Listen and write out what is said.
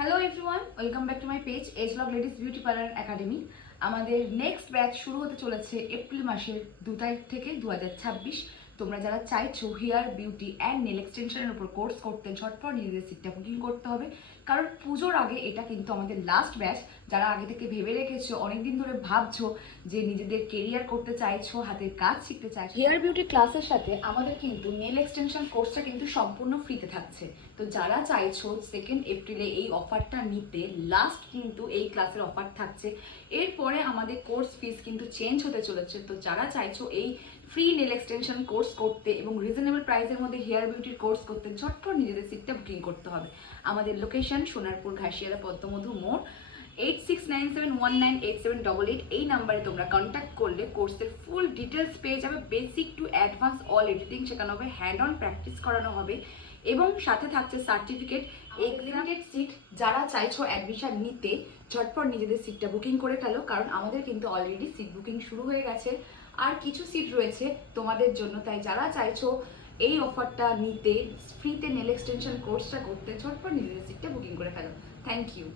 Hello everyone, welcome back to my page এজলগ ladies beauty parlour academy. আমাদের next batch শুরু হতে চলেছে এপ্রিল মাসের 2 তারিখ থেকে 2026। তোমরা যারা চাইছো হেয়ার বিউটি অ্যান্ড নেল এক্সটেনশনের উপর কোর্স করতে ঝটপট নিজেদের সিটটা বুকিং করতে হবে, কারণ পুজোর আগে এটা কিন্তু আমাদের লাস্ট ব্যাচ। যারা আগে থেকে ভেবে রেখেছো, অনেকদিন ধরে ভাবছো যে নিজেদের কেরিয়ার করতে চাইছো, হাতের কাজ শিখতে চাইছো, হেয়ার বিউটি ক্লাসের সাথে আমাদের কিন্তু নেল এক্সটেনশন কোর্সটা কিন্তু সম্পূর্ণ ফ্রিতে থাকছে। তো যারা চাইছো 2 এপ্রিলে এই অফারটা নিতে, লাস্ট কিন্তু এই ক্লাসের অফার থাকছে। এরপরে আমাদের কোর্স ফিস কিন্তু চেঞ্জ হতে চলেছে। তো যারা চাইছো এই ফ্রি নেল এক্সটেনশন কোর্স করতে এবং রিজনেবল প্রাইসের মধ্যে হেয়ার বিউটির কোর্স করতে, ঝটপট নিজেদের সিটটা বুকিং করতে হবে। আমাদের লোকেশন সোনারপুর ঘাসিয়ারা পদ্মমধু মোড়। 8697198788 এই নাম্বারে তোমরা কন্ট্যাক্ট করলে কোর্সের ফুল ডিটেলস পেয়ে যাবে। Basic to advance all everything শেখানো হবে, হ্যান্ড অন প্র্যাকটিস করানো হবে এবং সাথে থাকছে সার্টিফিকেট। এই লিমিটেড সিট যারা চাইছো অ্যাডমিশন নিতে, ঝটপট নিজেদের সিটটা বুকিং করে ফেলো, কারণ আমাদের কিন্তু অলরেডি সিট বুকিং শুরু হয়ে গেছে, আর কিছু সিট রয়েছে তোমাদের জন্য। তাই যারা চাইছো এই অফারটা নিতে, ফ্রিতে নেল এক্সটেনশন কোর্সটা করতে, ঝটপট নিজেদের সিটটা বুকিং করে ফেলো। Thank you.